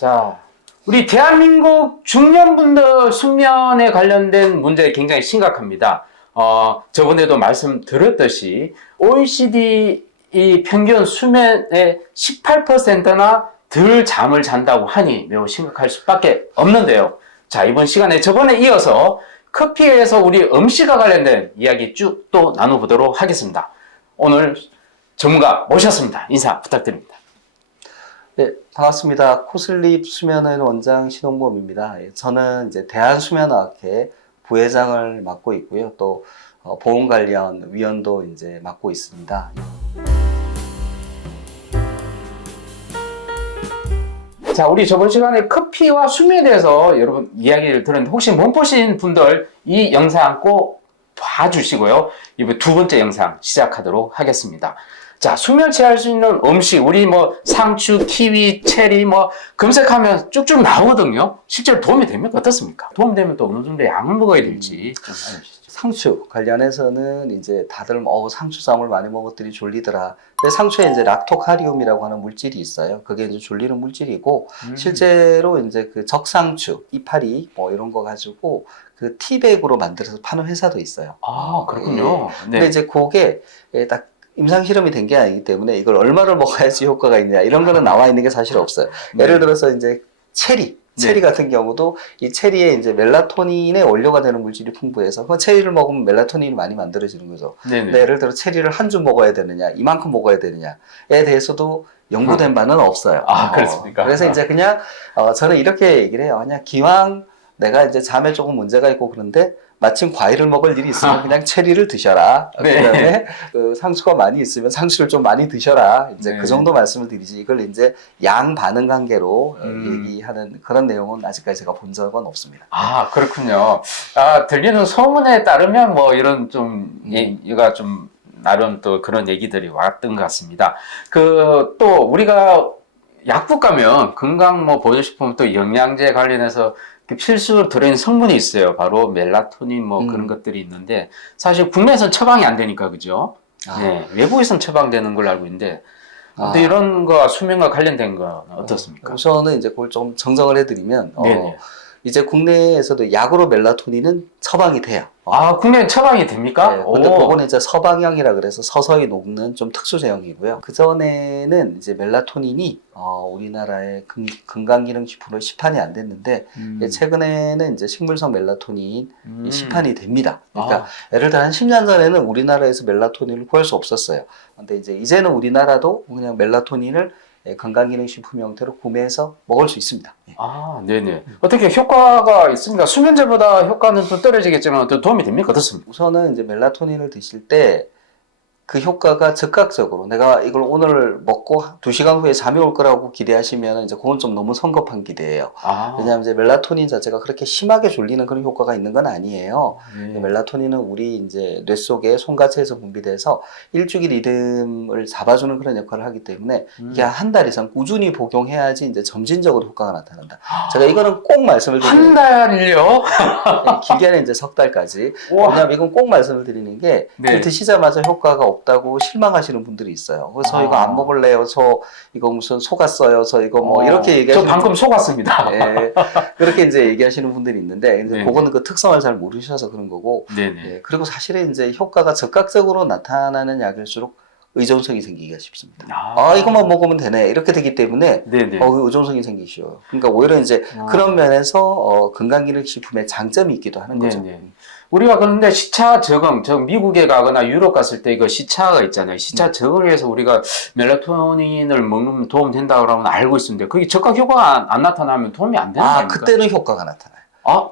자, 우리 대한민국 중년분들 수면에 관련된 문제 굉장히 심각합니다. 저번에도 말씀드렸듯이 OECD 이 평균 수면의 18%나 덜 잠을 잔다고 하니 매우 심각할 수밖에 없는데요. 자, 이번 시간에 저번에 이어서 커피에서 우리 음식과 관련된 이야기 쭉 또 나눠보도록 하겠습니다. 오늘 전문가 모셨습니다. 인사 부탁드립니다. 네, 반갑습니다. 코슬립 수면의 원장 신홍범입니다. 저는 이제 대한수면의학회 부회장을 맡고 있고요. 또 보험 관련 위원도 이제 맡고 있습니다. 자, 우리 저번 시간에 커피와 수면에 대해서 여러분 이야기를 들었는데 혹시 못 보신 분들 이 영상 꼭 봐주시고요. 이번 두 번째 영상 시작하도록 하겠습니다. 자, 수면 취할 수 있는 음식, 우리 뭐 상추, 키위, 체리 뭐 검색하면 쭉쭉 나오거든요. 실제로 도움이 됩니까? 어떻습니까? 도움되면 또 어느 정도 양을 먹어야 될지 좀 알려주시죠. 상추 관련해서는 이제 다들 상추쌈을 많이 먹었더니 졸리더라. 근데 상추에 이제 락토카리움이라고 하는 물질이 있어요. 그게 이제 졸리는 물질이고 실제로 이제 그 적상추, 이파리 뭐 이런 거 가지고 그 티백으로 만들어서 파는 회사도 있어요. 아, 그렇군요. 네. 근데 이제 그게 딱 임상 실험이 된 게 아니기 때문에 이걸 얼마를 먹어야지 효과가 있냐 이런 거는 나와 있는 게 사실 없어요. 네. 예를 들어서 이제 체리 네. 같은 경우도 이 체리에 이제 멜라토닌의 원료가 되는 물질이 풍부해서 그 체리를 먹으면 멜라토닌이 많이 만들어지는 거죠. 네네. 근데 예를 들어 체리를 한 주 먹어야 되느냐, 이만큼 먹어야 되느냐에 대해서도 연구된 바는 없어요. 아, 그렇습니까? 그래서 이제 그냥 저는 이렇게 얘기를 해요. 그냥 기왕 내가 이제 잠에 조금 문제가 있고 그런데 마침 과일을 먹을 일이 있으면 그냥 체리를 드셔라. 네. 그다음에 그 상추가 많이 있으면 상추를 좀 많이 드셔라. 이제 네. 그 정도 말씀을 드리지 이걸 이제 양 반응 관계로 얘기하는 그런 내용은 아직까지 제가 본 적은 없습니다. 아, 그렇군요. 아, 들리는 소문에 따르면 뭐 이런 좀 얘기가 좀 나름 또 그런 얘기들이 왔던 것 같습니다. 또 우리가 약국 가면 건강 뭐 보조식품 또 영양제 관련해서 필수로 들어있는 성분이 있어요. 바로 멜라토닌 뭐 그런 것들이 있는데 사실 국내에서는 처방이 안 되니까 그죠? 네, 외국에서는 처방되는 걸로 알고 있는데 근데 이런 거 수면과 관련된 건 어떻습니까? 우선은 이제 그걸 좀 정정을 해드리면 네네. 이제 국내에서도 약으로 멜라토닌은 처방이 돼요. 아, 국내엔 처방이 됩니까? 네, 근데 그거는 이제 서방형이라 그래서 서서히 녹는 좀 특수 제형이고요. 그 전에는 이제 멜라토닌이 우리나라의 건강기능식품으로 시판이 안 됐는데 최근에는 이제 식물성 멜라토닌 시판이 됩니다. 그러니까 예를 들어 한 10년 전에는 우리나라에서 멜라토닌을 구할 수 없었어요. 근데 이제는 우리나라도 그냥 멜라토닌을 건강기능식품 형태로 구매해서 먹을 수 있습니다. 아, 네네. 어떻게 효과가 있습니까? 수면제보다 효과는 좀 떨어지겠지만 또 도움이 됩니까? 어떻습니까? 우선은 이제 멜라토닌을 드실 때 그 효과가 즉각적으로 내가 이걸 오늘 먹고 2시간 후에 잠이 올 거라고 기대하시면 이제 그건 좀 너무 성급한 기대예요. 왜냐하면 이제 멜라토닌 자체가 그렇게 심하게 졸리는 그런 효과가 있는 건 아니에요. 멜라토닌은 우리 이제 뇌 속에 송가체에서 분비돼서 일주기 리듬을 잡아주는 그런 역할을 하기 때문에 이게 한 달 이상 꾸준히 복용해야지 이제 점진적으로 효과가 나타난다. 제가 이거는 꼭 말씀을 한 드리는 달요? 길게는 이제 석 달까지. 왜냐하면 이건 꼭 말씀을 드리는 게 네. 드시자마자 효과가 없다고 실망하시는 분들이 있어요. 그래서 이거 안 먹을래요. 저 이거 무슨 속았어요. 저 이거 뭐 이렇게 얘기하시는 저 방금 속았습니다. 네, 그렇게 이제 얘기하시는 분들이 있는데 이제 네네. 그거는 그 특성을 잘 모르셔서 그런 거고. 네네. 그리고 사실은 이제 효과가 즉각적으로 나타나는 약일수록 의존성이 생기기가 쉽습니다. 이것만 먹으면 되네. 이렇게 되기 때문에 네네. 의존성이 생기기 쉬워요. 그러니까 오히려 이제 그런 면에서 건강기능식품의 장점이 있기도 하는 거죠. 네네. 우리가 그런데 시차 적응, 미국에 가거나 유럽 갔을 때 이거 시차가 있잖아요. 시차 적응을 위해서 우리가 멜라토닌을 먹으면 도움 된다고 알고 있었는데 그게 즉각 효과가 안 나타나면 도움이 안 되는 거 아닙니까? 그때는 효과가 나타나요.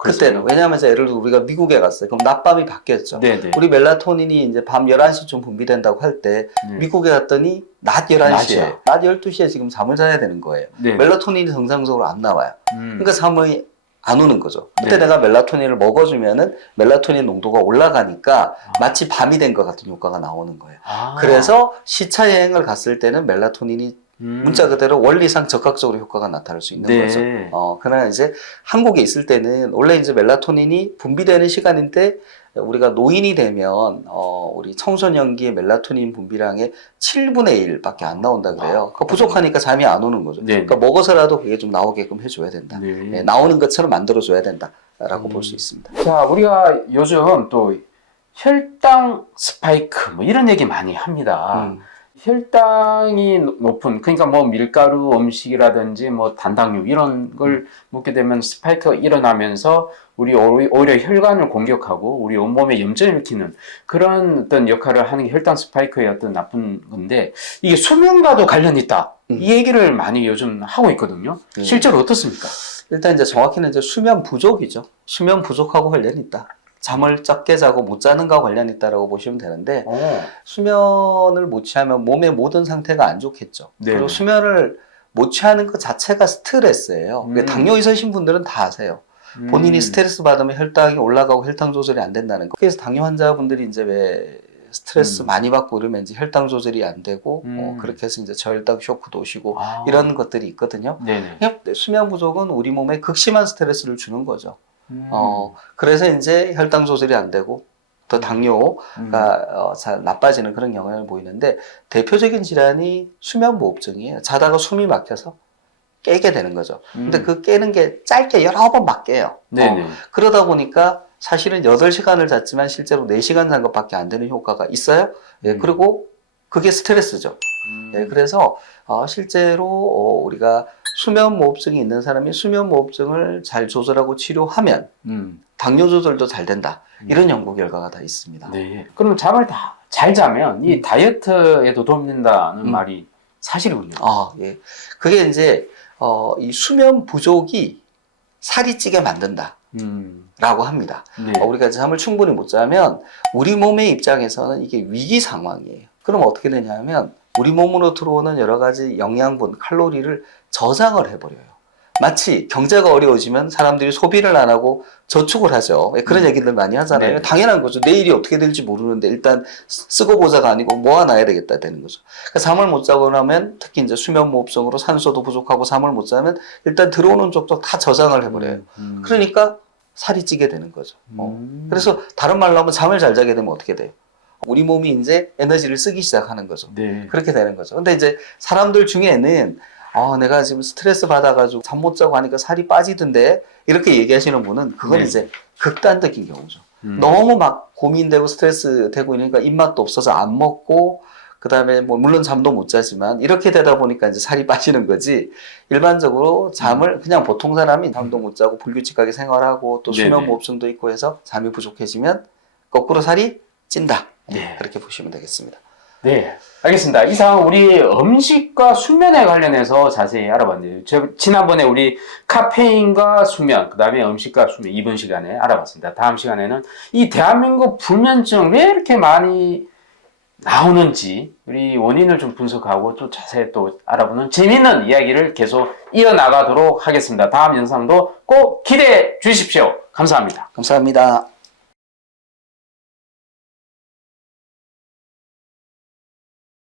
그때는. 왜냐하면 예를 들어 우리가 미국에 갔어요. 그럼 낮밤이 바뀌었죠. 네네. 우리 멜라토닌이 이제 밤 11시쯤 분비된다고 할 때 미국에 갔더니 낮 11시에, 낮 12시에 지금 잠을 자야 되는 거예요. 네. 멜라토닌이 정상적으로 안 나와요. 그러니까 잠이 안 오는 거죠. 그때 네. 내가 멜라토닌을 먹어주면은 멜라토닌 농도가 올라가니까 마치 밤이 된 것 같은 효과가 나오는 거예요. 그래서 시차 여행을 갔을 때는 멜라토닌이 문자 그대로 원리상 적극적으로 효과가 나타날 수 있는 네. 거죠. 그러나 이제 한국에 있을 때는 원래 이제 멜라토닌이 분비되는 시간인데 우리가 노인이 되면 우리 청소년기의 멜라토닌 분비량의 7분의 1밖에 안 나온다 그래요. 그러니까 부족하니까 잠이 안 오는 거죠. 네. 그러니까 먹어서라도 그게 좀 나오게끔 해줘야 된다. 네. 나오는 것처럼 만들어줘야 된다라고 볼 수 있습니다. 자, 우리가 요즘 또 혈당 스파이크 뭐 이런 얘기 많이 합니다. 혈당이 높은, 그러니까 뭐 밀가루 음식이라든지 뭐 단당류 이런 걸 먹게 되면 스파이크가 일어나면서 우리 오히려 혈관을 공격하고 우리 온몸에 염증을 일으키는 그런 어떤 역할을 하는 게 혈당 스파이크의 어떤 나쁜 건데, 이게 수면과도 관련이 있다. 이 얘기를 많이 요즘 하고 있거든요. 실제로 어떻습니까? 일단 이제 정확히는 이제 수면 부족이죠. 수면 부족하고 관련이 있다. 잠을 적게 자고 못 자는 거와 관련이 있다라고 보시면 되는데, 수면을 못 취하면 몸의 모든 상태가 안 좋겠죠. 네. 그리고 수면을 못 취하는 것 자체가 스트레스예요. 당뇨 있으신 분들은 다 아세요. 본인이 스트레스 받으면 혈당이 올라가고 혈당 조절이 안 된다는 거. 그래서 당뇨 환자분들이 이제 왜 스트레스 많이 받고 이러면 이제 혈당 조절이 안 되고 그렇게 해서 이제 저혈당 쇼크도 오시고 이런 것들이 있거든요. 그냥 수면 부족은 우리 몸에 극심한 스트레스를 주는 거죠. 그래서 이제 혈당 조절이 안 되고 또 당뇨가 잘 나빠지는 그런 영향을 보이는데, 대표적인 질환이 수면무호흡증이에요. 자다가 숨이 막혀서 깨게 되는 거죠. 근데 그 깨는 게 짧게 여러 번 막 깨요. 그러다 보니까 사실은 8시간을 잤지만 실제로 4시간 잔 것밖에 안 되는 효과가 있어요. 그리고 그게 스트레스죠. 그래서 실제로 우리가 수면무호흡증이 있는 사람이 수면무호흡증을 잘 조절하고 치료하면 당뇨 조절도 잘 된다. 이런 연구 결과가 다 있습니다. 네. 그럼 잠을 잘 자면 이 다이어트에도 도움이 된다는 말이 사실이군요. 예. 그게 이제 이 수면 부족이 살이 찌게 만든다. 라고 합니다. 우리가 잠을 충분히 못 자면 우리 몸의 입장에서는 이게 위기 상황이에요. 그럼 어떻게 되냐면 우리 몸으로 들어오는 여러 가지 영양분, 칼로리를 저장을 해버려요. 마치 경제가 어려워지면 사람들이 소비를 안 하고 저축을 하죠. 그런 얘기들 많이 하잖아요. 당연한 거죠. 내일이 어떻게 될지 모르는데 일단 쓰고 보자가 아니고 모아놔야 되겠다 되는 거죠. 그러니까 잠을 못 자고 나면 특히 이제 수면무호흡증으로 산소도 부족하고 잠을 못 자면 일단 들어오는 쪽쪽 다 저장을 해버려요. 그러니까 살이 찌게 되는 거죠. 그래서 다른 말로 하면 잠을 잘 자게 되면 어떻게 돼요? 우리 몸이 이제 에너지를 쓰기 시작하는 거죠. 그렇게 되는 거죠. 근데 이제 사람들 중에는 내가 지금 스트레스 받아가지고 잠 못 자고 하니까 살이 빠지던데 이렇게 얘기하시는 분은 그건 이제 극단적인 경우죠. 너무 막 고민되고 스트레스 되고 이러니까 입맛도 없어서 안 먹고 그 다음에 뭐 물론 잠도 못 자지만 이렇게 되다 보니까 이제 살이 빠지는 거지, 일반적으로 잠을 그냥 보통 사람이 잠도 못 자고 불규칙하게 생활하고 또 수면무호흡증도 있고 해서 잠이 부족해지면 거꾸로 살이 찐다. 그렇게 보시면 되겠습니다. 네, 알겠습니다. 이상 우리 음식과 수면에 관련해서 자세히 알아봤는데요. 지난번에 우리 카페인과 수면, 그 다음에 음식과 수면 이번 시간에 알아봤습니다. 다음 시간에는 이 대한민국 불면증 왜 이렇게 많이 나오는지 우리 원인을 좀 분석하고 또 자세히 또 알아보는 재미있는 이야기를 계속 이어나가도록 하겠습니다. 다음 영상도 꼭 기대해 주십시오. 감사합니다. 감사합니다.